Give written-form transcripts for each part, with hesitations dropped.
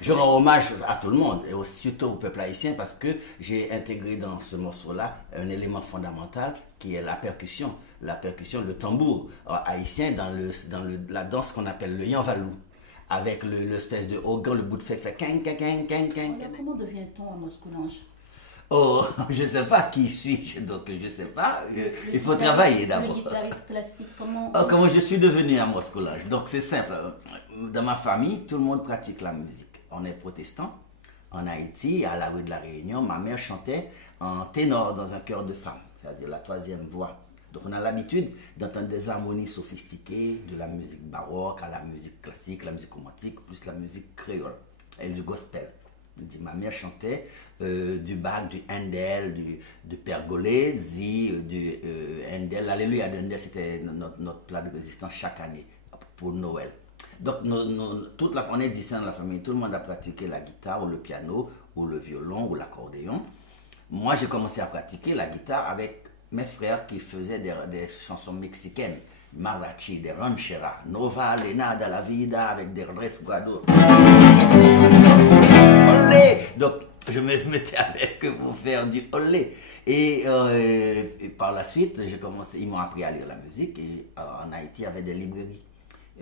Je rends hommage à tout le monde, et surtout au peuple haïtien, parce que j'ai intégré dans ce morceau-là un élément fondamental qui est la percussion. La percussion, le tambour haïtien la danse qu'on appelle le yanvalou, avec l'espèce de organ, le bout de fait king, king, king, king, king. Alors, comment devient-on à Moscoulange? Oh, je ne sais pas qui suis-je, donc je ne sais pas. Il faut travailler d'abord. Le guitariste classique, comment... Oh, comment je suis devenu à Moscoulange? Donc c'est simple. Dans ma famille, tout le monde pratique la musique. On est protestant. En Haïti, à la rue de la Réunion, ma mère chantait en ténor dans un chœur de femme, c'est-à-dire la troisième voix. Donc on a l'habitude d'entendre des harmonies sophistiquées, de la musique baroque à la musique classique, la musique romantique, plus la musique créole et du gospel. Ma mère chantait du Bach, du Handel, du Pergolesi, du Handel. L'Alléluia de Handel, c'était notre plat de résistance chaque année pour Noël. Donc, on est 10 dans la famille, tout le monde a pratiqué la guitare ou le piano ou le violon ou l'accordéon. Moi, j'ai commencé à pratiquer la guitare avec mes frères qui faisaient des chansons mexicaines, mariachi, des rancheras, Nova, Lena, de la Vida, avec des resguardos. Olé! Donc, je me mettais avec eux pour faire du olé. Et par la suite, ils m'ont appris à lire la musique. Et en Haïti, il y avait des librairies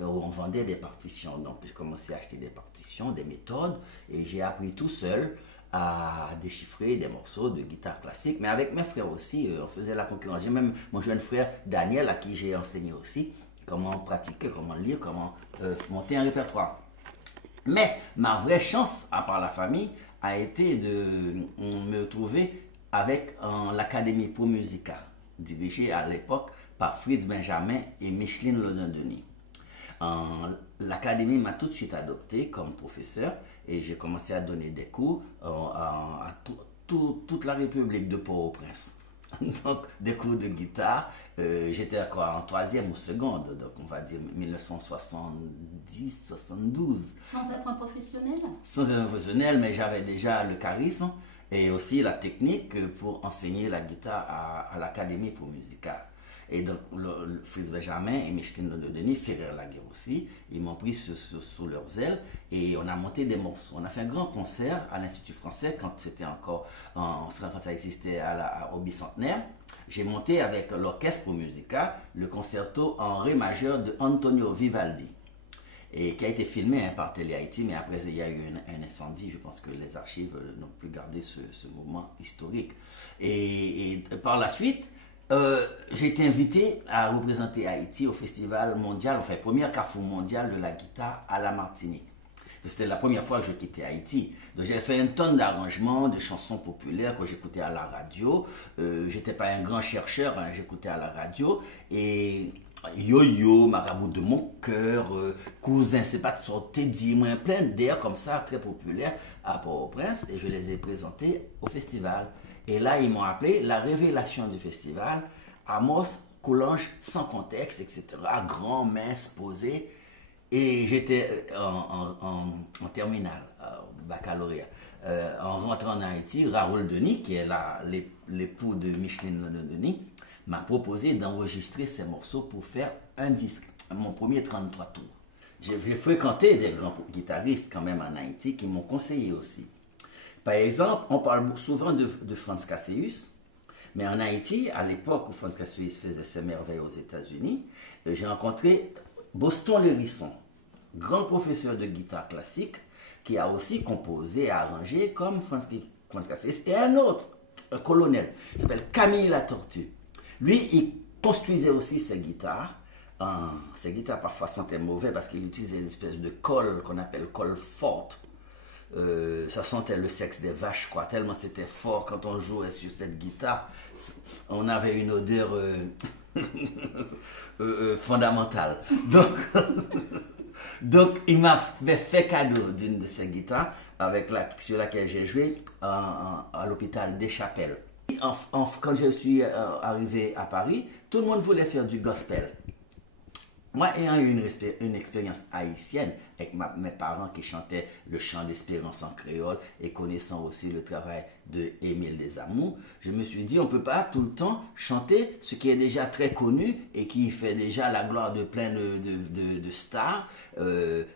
où on vendait des partitions. Donc, j'ai commencé à acheter des partitions, des méthodes. Et j'ai appris tout seul à déchiffrer des morceaux de guitare classique. Mais avec mes frères aussi, on faisait la concurrence. J'ai même mon jeune frère Daniel, à qui j'ai enseigné aussi comment pratiquer, comment lire, comment monter un répertoire. Mais ma vraie chance, à part la famille, a été de me trouver avec l'Académie pour Musica, dirigée à l'époque par Fritz Benjamin et Micheline Lodin-Denis. L'Académie m'a tout de suite adopté comme professeur et j'ai commencé à donner des cours à toute la République de Port-au-Prince. Donc, des cours de guitare, j'étais en troisième ou seconde, donc on va dire 1970-72. Sans être un professionnel? Sans être un professionnel, mais j'avais déjà le charisme et aussi la technique pour enseigner la guitare à l'Académie pour Musica. Et donc, Fritz Benjamin et Micheline Lodin-Denis, Ferrer Laguerre aussi, ils m'ont pris sous leurs ailes et on a monté des morceaux. On a fait un grand concert à l'Institut français quand c'était encore, quand ça existait au bicentenaire. J'ai monté avec l'Orchestre pour Musica le concerto en ré majeur de Antonio Vivaldi, et qui a été filmé par Télé Haïti, mais après il y a eu un incendie. Je pense que les archives n'ont plus gardé ce moment historique. Et par la suite, j'ai été invité à représenter Haïti au festival mondial, enfin, premier carrefour mondial de la guitare à la Martinique. C'était la première fois que je quittais Haïti. Donc j'ai fait une tonne d'arrangements, de chansons populaires que j'écoutais à la radio. J'étais pas un grand chercheur, hein, j'écoutais à la radio. Et Yo-Yo, Marabout de mon cœur, Cousin, c'est pas de sortir, dis-moi, plein d'airs comme ça, très populaires à Port-au-Prince. Et je les ai présentés au festival. Et là, ils m'ont appelé la révélation du festival, Amos Coulange sans contexte, etc. Grand, mince, posé. Et j'étais en terminale, baccalauréat. En rentrant en Haïti, Raoul Denis, qui est l'époux de Micheline Lodin-Denis, m'a proposé d'enregistrer ces morceaux pour faire un disque, mon premier 33 tours. J'ai fréquenté des grands guitaristes quand même en Haïti qui m'ont conseillé aussi. Par exemple, on parle souvent de Franz Casseus, mais en Haïti, à l'époque où Franz Casseus faisait ses merveilles aux États-Unis, j'ai rencontré Boston Lérisson, grand professeur de guitare classique, qui a aussi composé et arrangé comme Franz Casseus, et un autre, un colonel, qui s'appelle Camille Latortue. Lui, il construisait aussi ses guitares. Ses guitares parfois sentaient mauvais parce qu'il utilisait une espèce de colle qu'on appelle colle forte. Ça sentait le sexe des vaches, quoi, tellement c'était fort quand on jouait sur cette guitare. On avait une odeur fondamentale. Donc, il m'a fait cadeau d'une de ces guitares sur laquelle j'ai joué à l'hôpital des Chapelles. Quand je suis arrivé à Paris, tout le monde voulait faire du gospel. Moi, ayant eu une expérience haïtienne avec mes parents qui chantaient le chant d'espérance en créole et connaissant aussi le travail de Émile Desamours, je me suis dit, on ne peut pas tout le temps chanter ce qui est déjà très connu et qui fait déjà la gloire de plein de stars,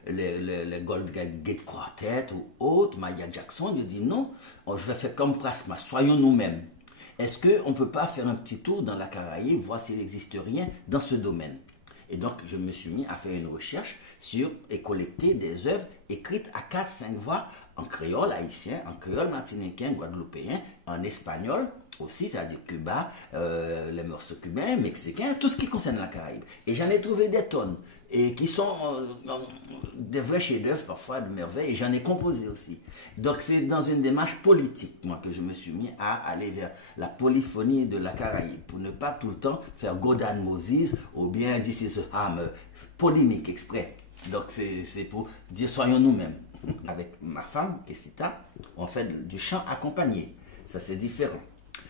les Gold Gate Quartet ou autres, Maya Jackson. Je dis non, je vais faire comme Prasma, soyons nous-mêmes. Est-ce qu'on ne peut pas faire un petit tour dans la Caraïbe, voir s'il n'existe rien dans ce domaine? Et donc, je me suis mis à faire une recherche sur et collecter des œuvres écrites à 4-5 voix en créole haïtien, en créole martiniquais, guadeloupéen, en espagnol aussi, c'est-à-dire Cuba, les morceaux cubains, mexicains, tout ce qui concerne la Caraïbe. Et j'en ai trouvé des tonnes, et qui sont des vrais chefs-d'œuvre, parfois de merveille, et j'en ai composé aussi. Donc c'est dans une démarche politique, moi, que je me suis mis à aller vers la polyphonie de la Caraïbe, pour ne pas tout le temps faire Godan Moses, ou bien This is a Hammer, polémique exprès. Donc c'est pour dire soyons nous-mêmes. Avec ma femme, Kessita, on fait du chant accompagné. Ça c'est différent.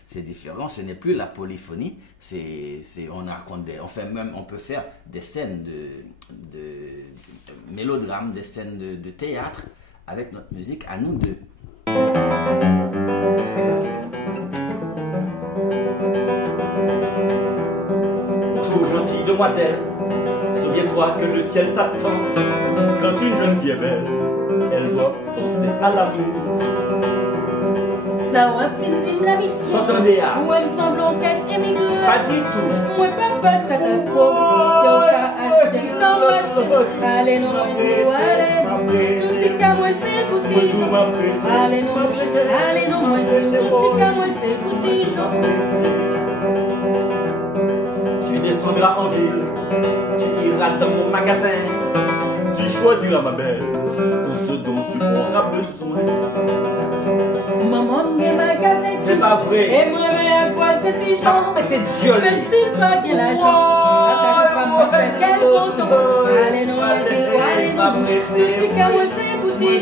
C'est différent, ce n'est plus la polyphonie, on peut faire des scènes de mélodrame, des scènes de théâtre avec notre musique à nous deux. Bonjour gentille demoiselle, souviens-toi que le ciel t'attend. Quand une jeune fille est belle, elle doit penser à l'amour. Ça va finir la mission. S'entendez à? Moi, me semble qu'être émigré. Pas du tout. Moi, pas de cataco. Yo, qu'à acheter nos machines. Allez, non, moi, allez. Tout ce qu'à moi, c'est petit. Allez, non, allez, non, moi, tout ce qu'à moi, c'est petit. Tu descendras en ville. Tu iras dans mon magasin. Tu choisiras, ma belle, tout ce dont tu auras besoin. Maman me magasin. C'est pas vrai. Et moi, mais à quoi c'est si genre? Mais t'es violée. Même si pas qu'il l'argent. Après, je peux me faire quel content. Allez, non, allez, non. Tout ce qu'à moi, c'est petit.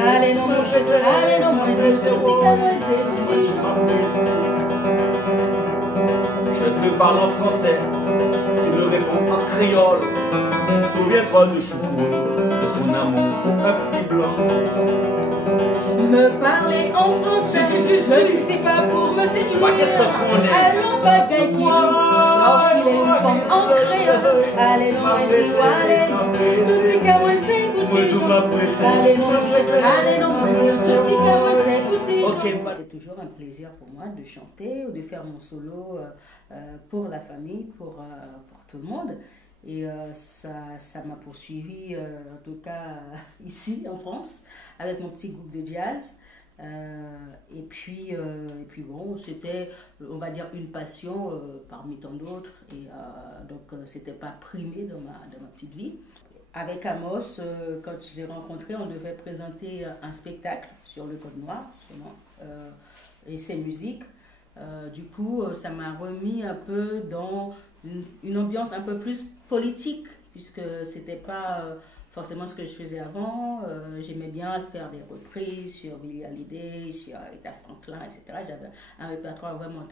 Allez, non, allez, non, tout ce qu'à moi, c'est petit. Je te parle en français. Tu me réponds en créole. Souviens-toi de Choukou, de son amour pour un petit blanc. Me parler en français ne suffit pas pour me séduire. Allons bagaille qui douce, enfiler une forme en créole. Allez non, allez, tout ce qu'à moi c'est petit. Allez non, tout ce qu'à moi c'est petit. C'était toujours un plaisir pour moi de chanter ou de faire mon solo pour la famille, pour tout le monde. Et ça m'a poursuivi, en tout cas ici en France, avec mon petit groupe de jazz. Et puis bon, c'était, on va dire, une passion parmi tant d'autres. Et donc, c'était pas primé dans ma petite vie. Avec Amos, quand je l'ai rencontré, on devait présenter un spectacle sur le Code Noir, justement, et ses musiques. Du coup, ça m'a remis un peu dans une ambiance un peu plus politique, puisque c'était pas forcément ce que je faisais avant. J'aimais bien faire des reprises sur Billie Holiday, sur Aretha Franklin, etc. J'avais un répertoire vraiment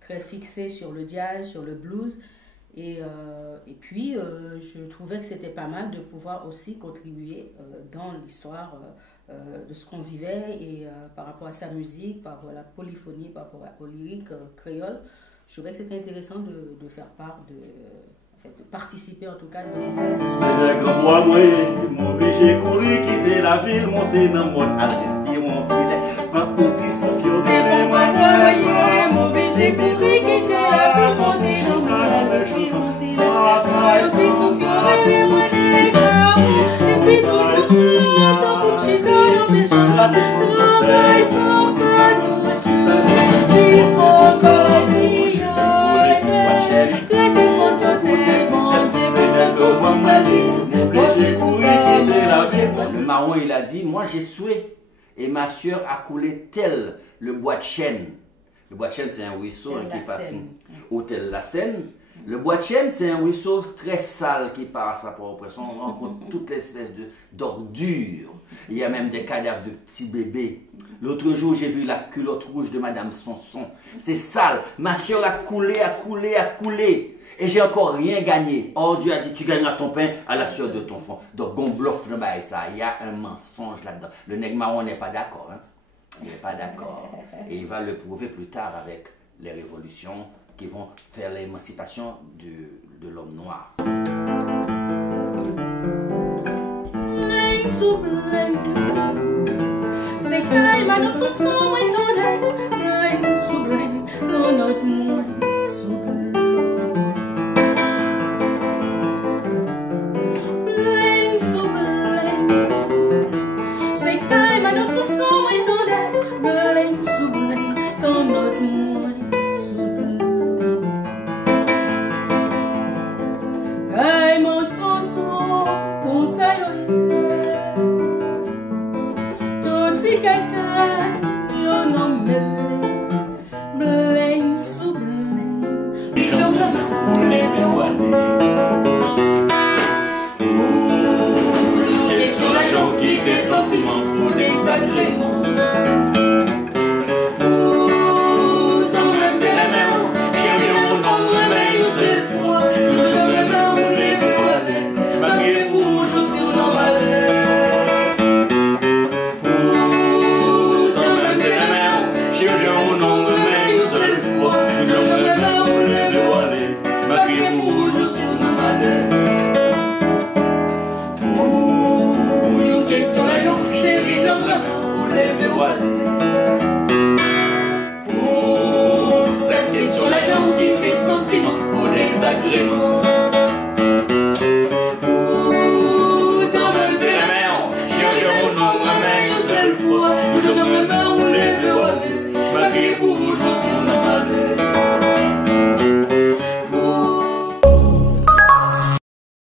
très fixé sur le jazz, sur le blues. Et puis, je trouvais que c'était pas mal de pouvoir aussi contribuer dans l'histoire de ce qu'on vivait et par rapport à sa musique, par rapport à la polyphonie, par rapport au lyrique créole. Je trouvais que c'était intéressant de faire part de participer en tout cas. C'est le grand bois, moi, m'obligé courir, quitter la ville, monter dans le monde, à respirer mon filet, pas petit Sophie. C'est le grand bois, moi, m'obligé courir, quitter la ville, monter dans le monde, à respirer mon filet, petit Sophie, les mois des gars, et puis tout le monde, tant pour chiter dans mes chats, travail sans pas toucher, si son corps. Le marron, il a dit, moi j'ai souhaité et ma soeur a coulé tel le bois de chêne. Le bois de chêne, c'est un ruisseau qui passe au tel la Seine. Le bois de chêne, c'est un ruisseau très sale qui passe à Port-au-Prince. On rencontre toutes les espèces d'ordures. Il y a même des cadavres de petits bébés. L'autre jour, j'ai vu la culotte rouge de Madame Sanson. C'est sale. Ma soeur a coulé, a coulé, a coulé. Et j'ai encore rien gagné. Or, Dieu a dit, tu gagneras ton pain à la sueur de ton fond. Donc, on bluffe ça. Il y a un mensonge là-dedans. Le nègre marron n'est pas d'accord. Hein? Il n'est pas d'accord. Et il va le prouver plus tard avec les révolutions qui vont faire l'émancipation de l'homme noir. C'est calme dans son sang et dans notre monde. Pour des agréments, dans même de la main, cherchons dans ma main une seule fois, toujours même là où les voilés, malgré rouge aussi ou non malais. Dans même de la main, cherchons dans ma main une seule fois, toujours même là où les voilés, malgré rouge aussi ou non malais. Sur la jambe, chérie, j'en la main pour les voilés. Oh, cette question la jambe qui fait sentiment pour des agréments. Oh, dans même de la mer, cherche mon nom, ma main une seule fois, toujours me